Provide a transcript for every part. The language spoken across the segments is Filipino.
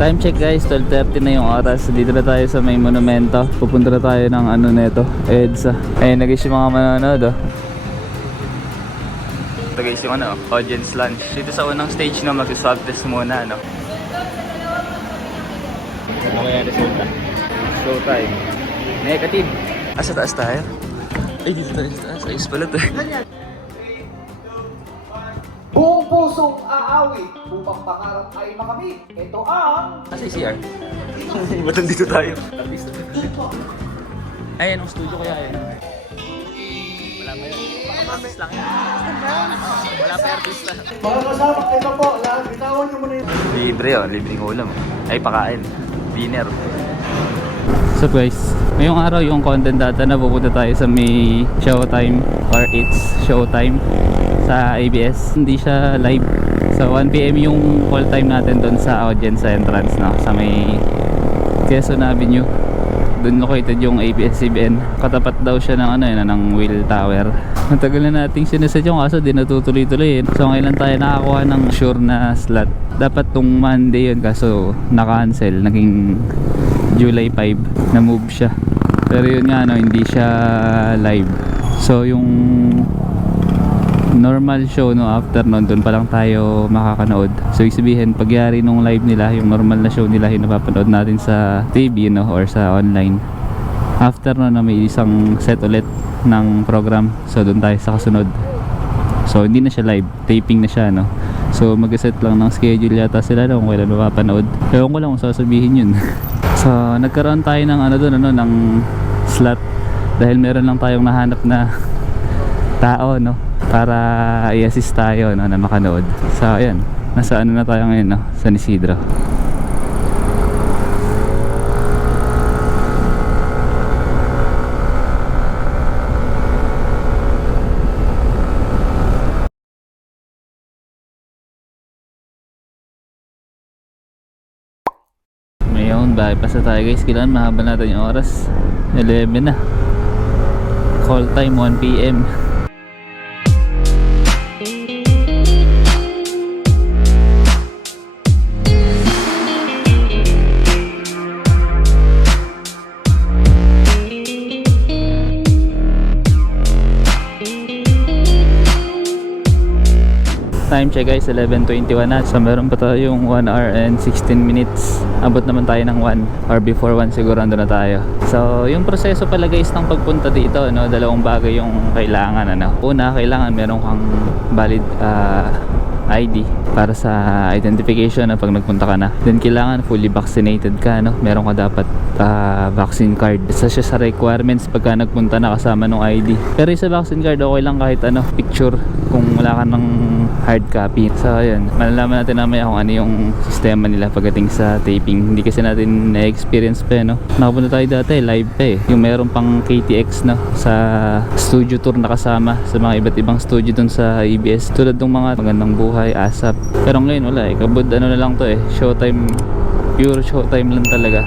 Time check guys, 12:30 na yung oras. Dito na tayo sa may monumento. Pupunta na tayo ng ano neto, EDSA. Ayun, nag-is yung mga manonood oh. Ito guys yung ano, audience lunch. Dito sa unang stage no, mag-swab test muna no. Ano kaya resulta? Slow time. Negative. Sa taas tayo? Ay, dito tayo sa taas. Ayos pala to. Buong pusong aawit upang pangarap ay makamit. Ito ang... Asa yung CR? Ba't nandito tayo? Ay, anong studio kaya yan? Wala pa yun. Artist lang yan. Wala pa artist lang. Mga kasama, ito po. Lahat, bitawan nyo muna yun. Libre yun, libreng ulam. Ay, pakain. Dinner. So guys, ngayong araw yung content data na pupunta tayo sa may Showtime or It's Showtime sa ABS. Hindi siya live. So 1 PM yung call time natin doon sa audience entrance no, sa may Quezon Avenue. Doon located yung ABS-CBN. Katapat daw siya ng ano yun, ng Wheel Tower. Matagal na nating sinaset yung kaso di natutuloy-tuloy. So ngayon lang tayo nakakuha ng sure na slot. Dapat tong Monday yun kaso naka-cancel. Naging July 5 na move siya. Pero yun nga no, hindi siya live. So yung normal show no, after nun doon pa lang tayo makakanood. So ibig sabihin pagyari nung live nila, yung normal na show nila yung napapanood natin sa TV no, or sa online. After nun na may isang set ulit ng program. So doon tayo sa kasunod. So hindi na siya live, taping na siya no. So mag-set lang ng schedule yata sila no, kung kailan mapapanood. Ewan ko lang kung sasabihin yun. So nagkaroon tayo ng ano doon ano, ng slot dahil meron lang tayong nahanap na tao no, para i-assist tayo no, na makanood. So ayan, nasa ano na tayo ngayon no, San Isidro. Ngayon, bypass na tayo guys. Kailangan mahaba natin yung oras. 11 na. Call time 1 PM. Time check guys, 11:21 na. So meron pa tayong 1 hour and 16 minutes. Abot naman tayo ng 1 or before 1 siguro ando na tayo. So yung proseso pala guys ng pagpunta dito no, dalawang bagay yung kailangan ano. Una, kailangan meron kang valid ID para sa identification na pag nagpunta ka na. Then kailangan fully vaccinated ka no. Meron ka dapat vaccine card. Isa siya sa requirements pagka nagpunta na kasama ng ID. Pero sa vaccine card okay lang kahit ano, picture kung wala ka ng hard copy. So ayun, malalaman natin mamaya kung ano yung sistema nila pagdating sa taping. Hindi kasi natin na-experience pa no. Nakapunta tayo dati live pa eh. Yung meron pang KTX no, sa studio tour na kasama sa mga iba't ibang studio dun sa ABS. Tulad ng mga Magandang Buhay, ASAP. Pero ngayon wala eh. Kabud ano na lang to eh. Showtime, pure showtime lang talaga.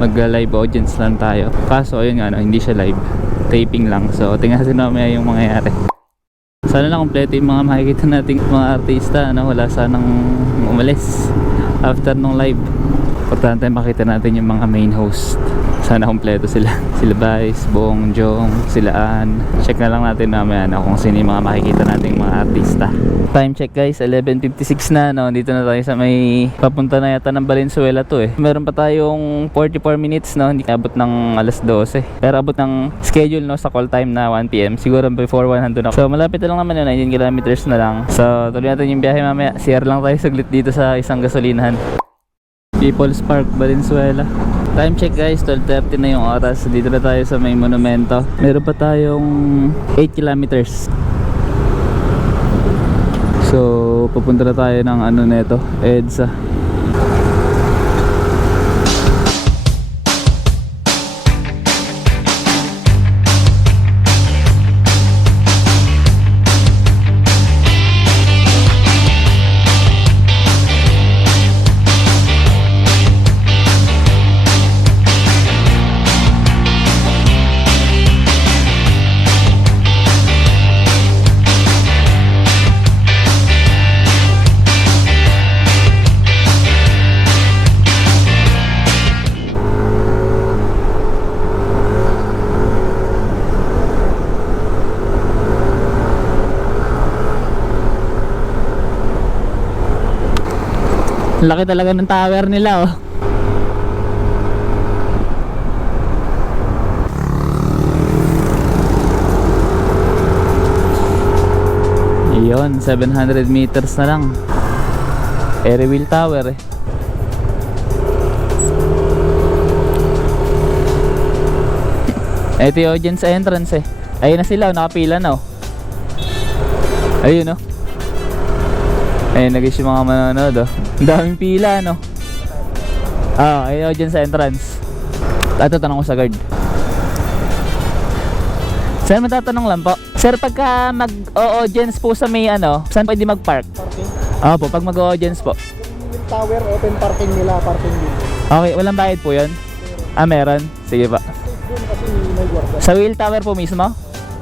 Mag-live audience lang tayo. Kaso ayun nga no, hindi siya live. Taping lang. So tingnan natin mamaya yung mangyayari. Sana lang kompleto yung mga makikita nating mga artista ano, wala sanang umalis after nung live. Importante makita natin yung mga main host. Sana kompleto sila. Sila Vice, Bong, Jong, sila Ann. Check na lang natin mamaya no, kung sino yung mga makikita nating mga artista. Time check guys, 11:56 na no. Dito na tayo sa may papunta na yata ng Valenzuela to eh. Meron pa tayong 44 minutes no, hindi abot ng alas 12. Pero abot ng schedule no sa call time na 1 PM. Siguro before 1 nandun ako. So malapit na lang naman yun, 19 kilometers na lang. So tuloy natin yung biyahe mamaya. CR lang tayo saglit dito sa isang gasolinahan. People's Park, Valenzuela. Time check guys, 12:30 na yung oras. Dito na tayo sa may monumento. Meron pa tayong 8 kilometers. So pupunta na tayo ng ano neto, EDSA. Laki talaga ng tower nila oh. Iyon, 700 meters na lang. Airwheel tower eh. Ito yung audience entrance eh. Ayun na sila, nakapila na oh. Ayun oh. Ayun, nag-is yung mga manonood oh. Ang daming pila no. Ayun audience entrance. Ito, tanong ko sa guard. Sir, matatanong lang po. Sir, pagka mag-audience po sa may ano, saan pwede mag-park? Parking? Po, pag mag-audience po. Yung tower, open parking nila, parking din. Okay, walang bayad po yun? Meron? Sige pa. Doon kasi may guarda. Sa wheel tower po mismo?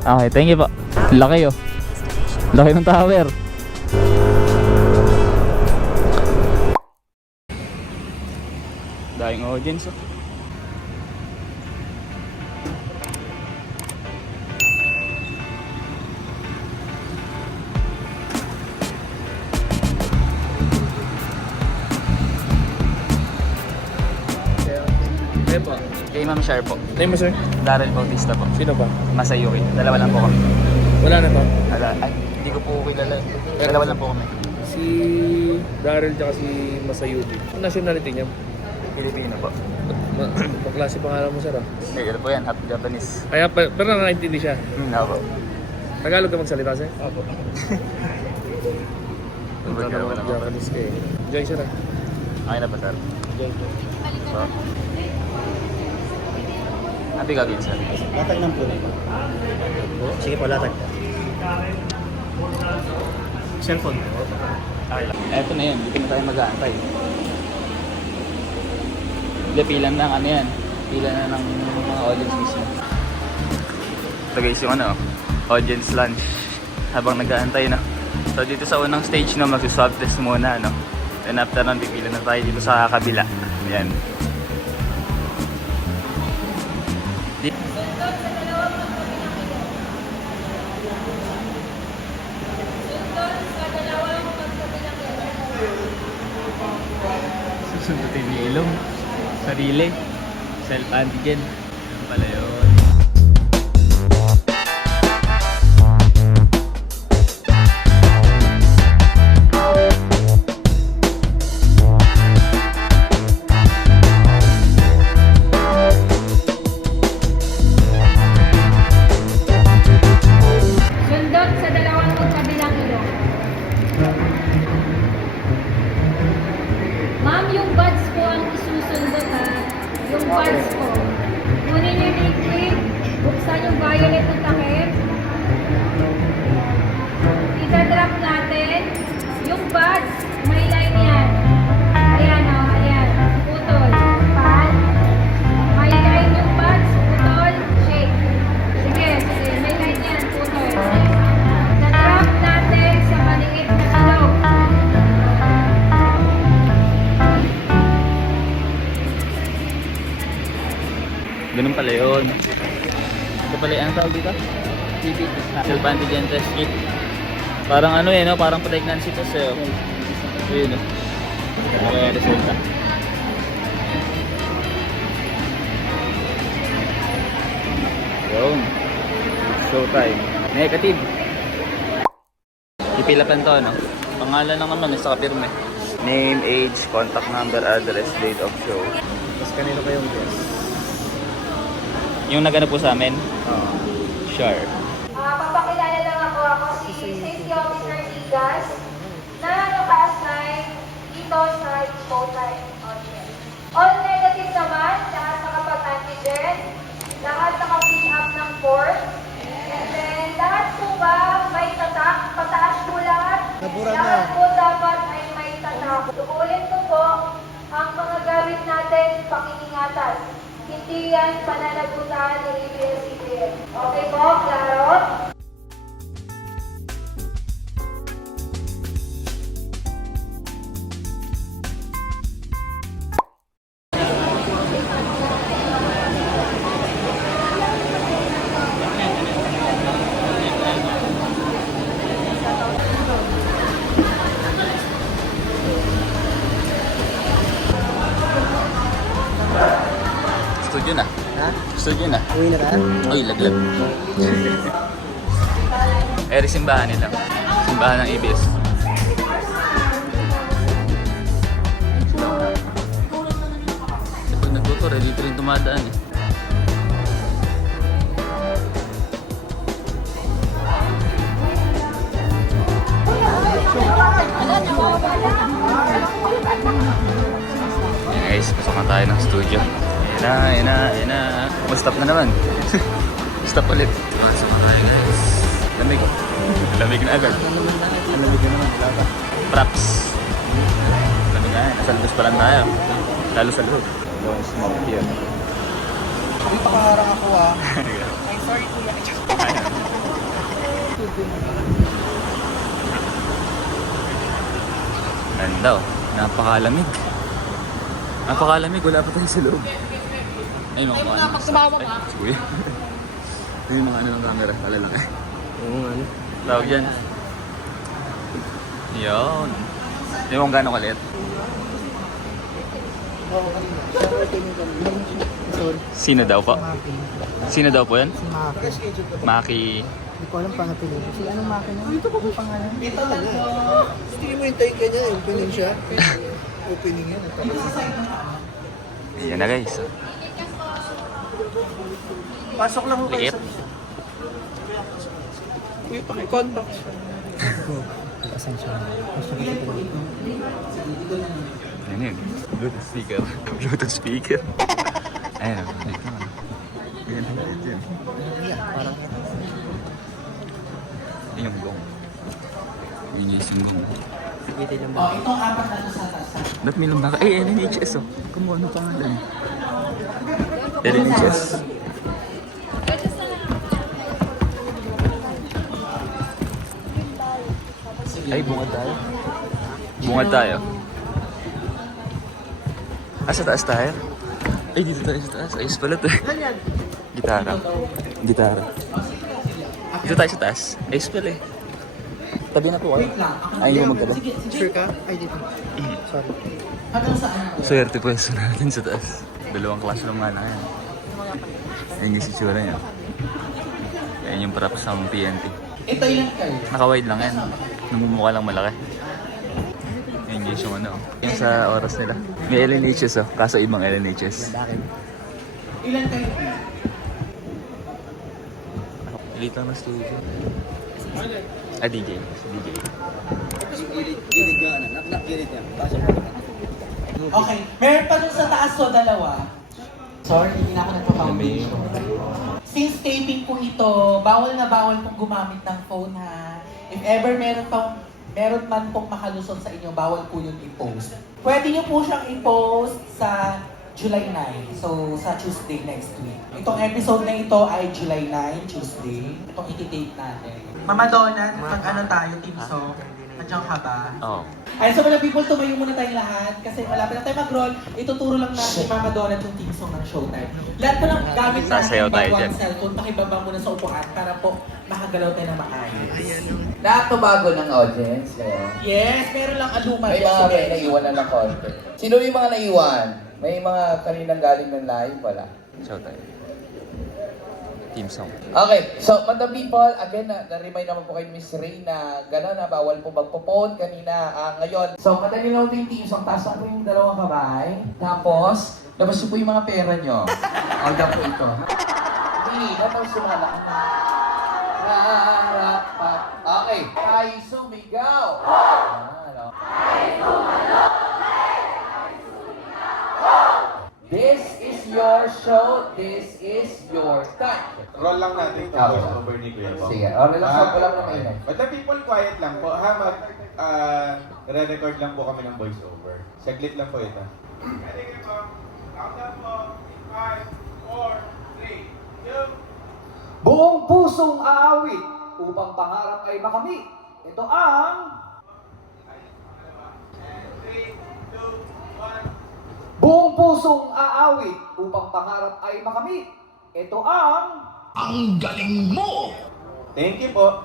Okay, thank you po. Laki oh. Laki ng tower. Daing audience oh. Kaya po, kay Ma'am Shar po. Name mo, sir? Daryl Bautista po. Sino ba? Masayuki. Dalawa lang po kami. Wala na ba? Ay, hindi ko po kilala. Dalawa lang po kami. Si Daryl tsaka si Masayuki. Ang nationality niya? Pilipino po. Maklase pangalan mo, sir, ah? Hindi, ano po yan, half Japanese. Kaya, pero nakakaintindi siya. Ako. Tagalog ka magsalita, sir? Opo. Ang tanong ng Japanese ka eh. Enjoy, sir, ah. Okay na ba, sir? Enjoy. So, happy gagawin, sir. Latag ng puno. Sige po, latag. Cellphone. Okay lang. Eto na yun, dito na tayo mag-aantay. Hindi, pila na ng ano yan. Pila na ng mga audience mismo. Ito guys yung ano, audience lunch. Habang nag-aantay na. So dito sa unang stage no, mag-swab test muna no. Then after nun, pipila na tayo dito sa kabila. Yan. Susundutin yung ilong. Sarili. Self-antigen. Yan pala yun. Sundot sa dalawang magkabilang ilong. Ma'am, yung buds ko ang isusundot ha. Yung buds ko. Kunin yung liquid, buksan yung violet na takip. Ita-drop natin. Yung buds, may line yan. Ayan o, ayan. Putol. Pan. May line yung buds, putol, shake. Sige, sige. May line yan, putol. Na-drop natin sa maliit na ilong. Ganun pala yun. Ito pala yung tawag dito? Self-antigen test kit. Parang ano no? Parang pregnancy test eh. Yun oh. Ano yung resulta? Yun. Showtime. Negative. Ipila pa to no? Pangalan lang naman, sa kapirme. Name, age, contact number, address, date of show. Tapos kanino kayong guest? Yung nagano po sa amin? Sure. Papakilala lang ako si Safety Officer Igas na naka-assign dito sa Expo Time Audience. All negative naman, lahat nakapag-antigen, lahat naka-fill up ng form, and then lahat po ba may tatak, pataas po lahat, lahat po dapat ay may tatak. Tukulin ko po, ang mga gamit natin, pang-iingatan. Hindi yan pananagutan ni ABS-CBN. Okay po, klaro? Studio na. Ha? Studio na. Uwi na tayo? Uy, laglag. Eri simbahan nila. Simbahan ng Ibis. Kasi pag nagtutur, dito rin tumadaan eh. Ayan guys, pasok na tayo ng studio. Ayan na. Stop na naman. Stop ulit. Pasok na tayo guys. Lamig. Lamig na agad. Lamig na naman. Props. Lamig na yan. Nasa labas pa lang tayo. Lalo sa loob. Don't smoke here. May pakaharang ako ah. Ay, sorry kuya. Ganda oh. Napakalamig. Napakalamig. Wala pa tayo sa loob. Ay, mga ano. Ay, si kuya. Ay, mga ano ng camera. Wala lang eh. Oo nga. Tawag dyan. Yun. Hindi mo kung gano'ng kalit. Sorry. Sino daw po? Maki. Sino daw po yan? Si Maki. Maki. Hindi ko alam pangalan. Si anong Maki na? Ito po kung pangalan. Dito na. Hindi mo hintayin ka niya, opening siya. Opening yan. Yan na guys. Pasok lang mo kayo Liit. sa... Uy, pakicontact siya. Pasensya. Yan yun. Bluetooth speaker. Bluetooth speaker. Ayan. Dito naman. Yan ang liit yun. Parang Yan yung gong. Yun yung gong. bitin yung Oh, itong apat na sa taas. Ba't may lumbaka? Eh, LNHS oh. Kumuha ano pangalan? LNHS. Ay, bungad tayo. Bungad tayo. Ah, sa taas tayo? Ay, dito tayo sa taas. Ayos pala to. Gitara. Gitara. Dito tayo sa taas. Ayos pala eh. Tabi na po kayo. Ayaw mo magkaba. Sure ka? Ay, dito. Sorry. Hanggang saan? Swerte pwesto natin sa taas. Dalawang classroom nga lang yan. Yan yung sitsura niya. Yan yung props ng PNT. Ito ilan kayo? Naka-wide lang yan. Namumukha lang malaki. Yan yung ano. Yung sa oras nila. May LNHS oh. Kaso ibang LNHS. Ilan kayo? Elite lang na studio. Ah, DJ. DJ. Okay, meron pa dun sa taas so dalawa. Sorry, hindi na ako nagpa-foundation. Since taping po ito, bawal na bawal pong gumamit ng phone ha. If ever meron man pong makalusot sa inyo, bawal po yun i-post. Pwede nyo po siyang i-post sa July 9, so sa Tuesday next week. Itong episode na ito ay July 9, Tuesday. Itong iti-tape natin. Mama Donna, pag ano tayo, Team So, nandiyan ka ba? Oo. Ay, so mga people, tumayo muna tayong lahat kasi malapit na tayo mag-roll. Ituturo lang natin Mama Donna yung team song ng Showtime. Lahat po ng gamit Sasayaw natin tayo by dyan. one cellphone, pakibaba muna sa upuan para po makagalaw tayo na maayos. Lahat to bago ng audience. Kaya. Yes, meron lang aluma. May mga may naiwan na ng konti. Sino yung mga naiwan? May mga kaninang galing ng live? Wala. Show tayo. Team song. Okay, so Madam People, again, na-remind naman po kay Miss Ray na gano'n na bawal po magpo-phone kanina ngayon. So, madali lang yung team song. Taas po yung dalawang kamay. Tapos, labas po yung mga pera nyo. All po ito. Hindi, dapat sumala. Narapat. Okay, tayo sumigaw. Ano? This is your show, this is your time. Roll lang natin ito Okay. voice over ni Kuya Bong. Sige, relax lang po lang na mainit. But the people quiet lang po. Re-record lang po kami ng voice over. Saglit lang po ito. Ready po. Countdown po. 5, 4, 3, 2, Buong pusong aawit upang pangarap ay makamit. Ito ang... 3, 2, 1. Buong pusong aawit upang pangarap ay makamit. Ito ang... Thank you po.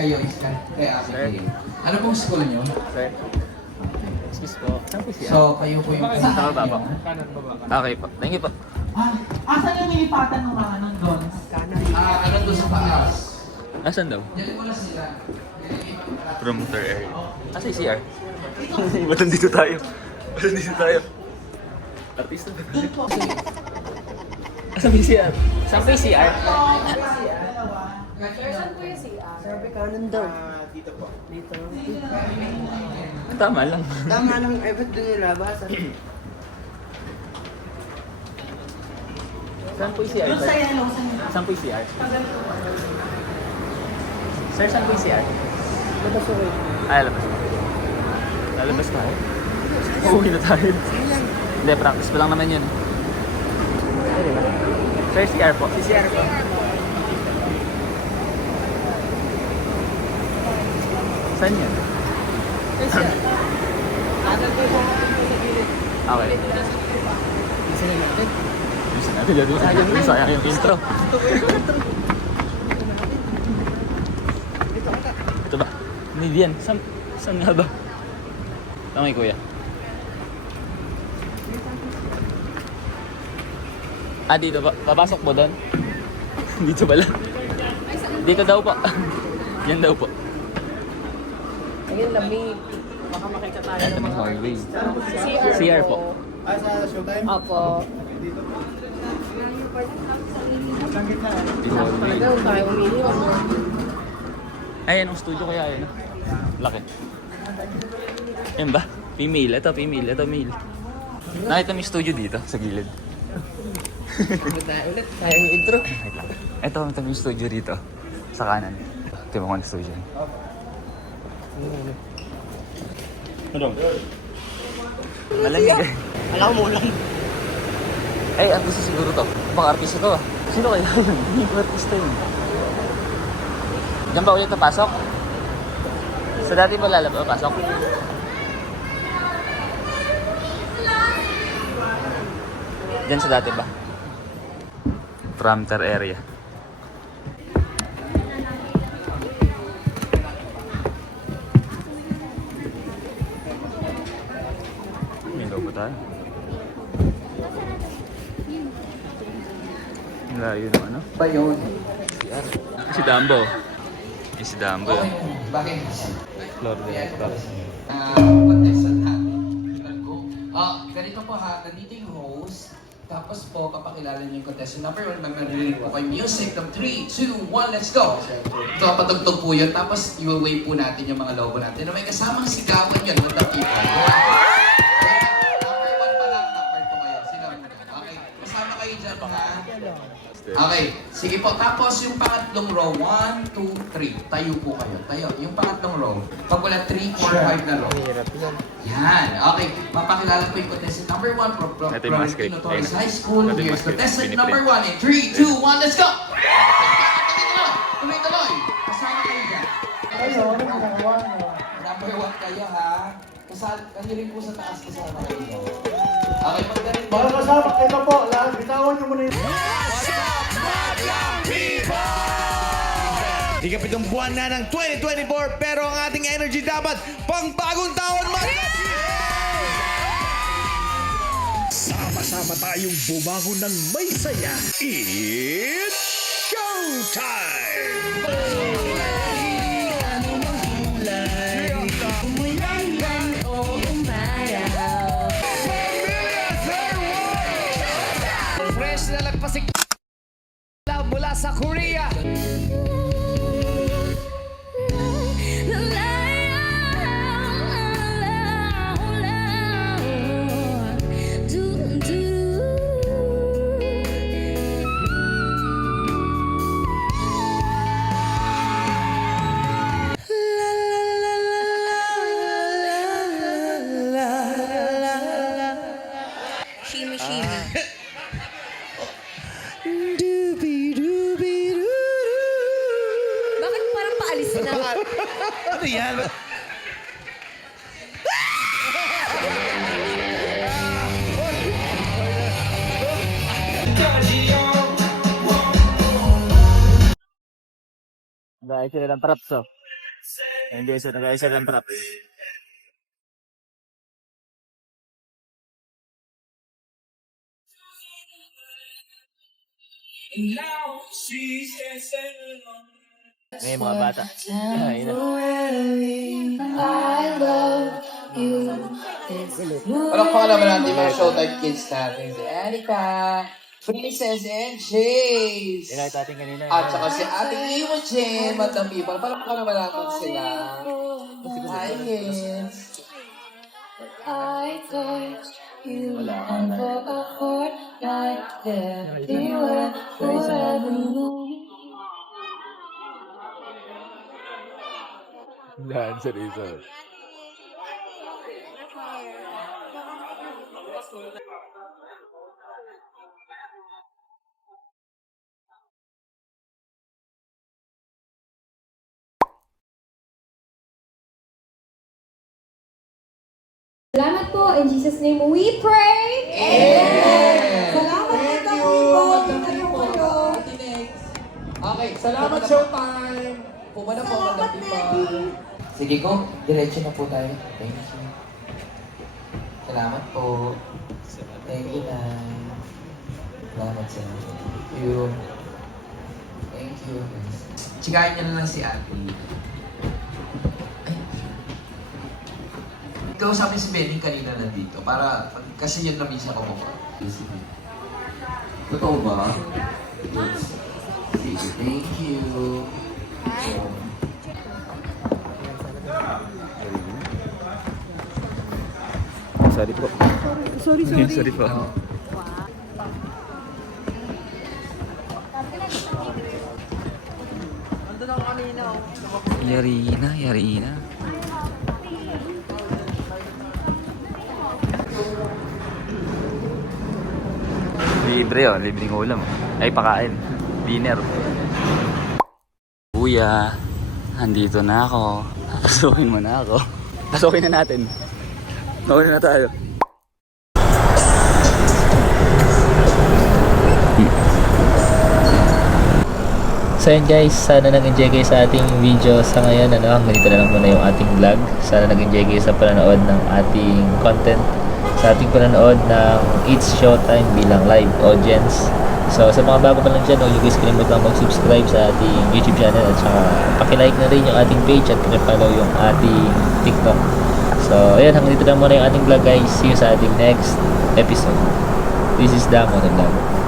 kayo is kay Ate Kay. Ano pong school niyo? Sir? Excuse po. Saan po siya? So, kayo po yung Sa baba po. Okay po. Thank you po. Asan yung nilipatan ng mga nandun? Ano doon sa taas? Asan daw? Diyan mo na sila. Promoter area. Asa yung CR? Ba't nandito tayo? Ba't nandito tayo? Artista ba tayo? Asa yung CR? Saan po yung CR? Tama lang. Tama lang, ay ba't doon nilabas? Saan po yung CR? Doon sa sir? yellow, sa Saan po yung CR? Sir, saan po yung CR? Labas ko rin. Ay, labas. Lalabas tayo? Uuwi na tayo. Hindi, practice pa lang naman yun. Sir, CR po. Si CR po. Saan yun? Okay. Bisa natin dyan. Sayang yung intro. Ito ba? Hindi yan. Saan nga ba? Tama kuya. Dito ba? Papasok mo doon? Dito pala. Dito daw po. Yan daw po. Ayun, lamig. Baka makita tayo Ito ng ng mga hallway. CR, CR po. Sa showtime? Opo. Yung hallway. Doon tayo umiiwan. Ay, anong studio kaya yun? Laki. Yan ba? Female. Ito, female. Ito, male. Nakita mo yung studio dito, sa gilid. Ulit, tayo yung intro. Wait lang. Ito, ito yung studio dito. Sa kanan. Ito yung mga studio. Ano? Malamig eh. Alam mo lang. Ay, artista siguro to. Baka artista to ah. Sino kaya yun? Hindi ko artista yun. Diyan ba ulit napasok? Sa dati ba lalabas pasok? Diyan sa dati ba? Frontier area. May logo tayo. Layo ng ano? Ba yun? Si Dumbo. Si Dumbo. Okay. Bakit? Floor director. Contestant natin. Ganito po ha, nandito yung host. Tapos po, kapakilala niyo yung contestant number 1, mamarinig po kayo music ng 3, 2, 1, let's go! Ito, patugtog po yun. Tapos, i-wave po natin yung mga logo natin na may kasamang sigawan yun with the people. Number 1 pa lang, number 2 kayo. Sino muna? Okay, kasama kayo dyan ha. Okay, sige po. Tapos yung pangatlong row, 1, 2, 3. Tayo po kayo. Tayo. Yung pangatlong row, pag wala 3, 4, 5 na row. Yan. Okay, mapakilala ko yung contestant number 1 from Ito yung mga script. Torres Ayun. High School. Ito yung Here's mga script. contestant Piniprint. number 1 in 3, 2, 1, let's go! Tuloy-tuloy. Kasama kayo dyan. Number 1 kayo ha. Kayo rin po sa taas kasama kayo. Okay, pagdating Mga kasama, ito po, lahat, bitawan nyo muna yung... Ikapitong buwan na ng 2024 pero ang ating energy dapat pang bagong taon Sama-sama tayong bumangon ng may saya. It's showtime! Fresh na lagpasik mula sa Korea. Shimmy, shimmy. Bakit parang paalis na? Ano yan? Dahil sila ng props oh. Ayun guys, nag-aisa lang prop. Ngayon mga bata. Ayun na. Walang ko naman natin mga Showtime kids natin. Si Anika, Princess and Chase. Tinakita natin kanina. At saka si Ating Imogen, Madam People. Parang ko naman natin sila. Hi, kids. Wala. Yan, seryoso. Salamat po. In Jesus' name we pray. Amen! Salamat po, Okay, salamat Showtime! Pumana po, Madam People. Sige ko, diretso na po tayo. Thank you. Salamat po. Thank you, Nay. Salamat sa Thank you. Thank you. Chikahin niya na lang si Ate. Ay. Ikaw sabi si Benny kanina nandito para kasi yun na minsan ko po. Totoo ba? Sige, thank you. Sorry po. Sorry po. Yari na. Libre oh, libreng ulam. Ay, pakain. Dinner. Kuya, andito na ako. Pasukin mo na ako. Pasukin na natin. Nauna na tayo. So yun guys, sana nag-enjoy kayo sa ating video sa ngayon. Ganito na lang muna yung ating vlog. Sana nag-enjoy kayo sa panonood ng ating content, sa ating panonood ng It's Showtime bilang live audience. So sa mga bago pa lang dyan, huwag guys kalimutan mag-subscribe sa ating YouTube channel at saka pakilike na rin yung ating page at pakipollow yung ating TikTok. So ayun, hanggang dito lang muna yung ating vlog guys. See you sa ating next episode. This is Damo the Vlog.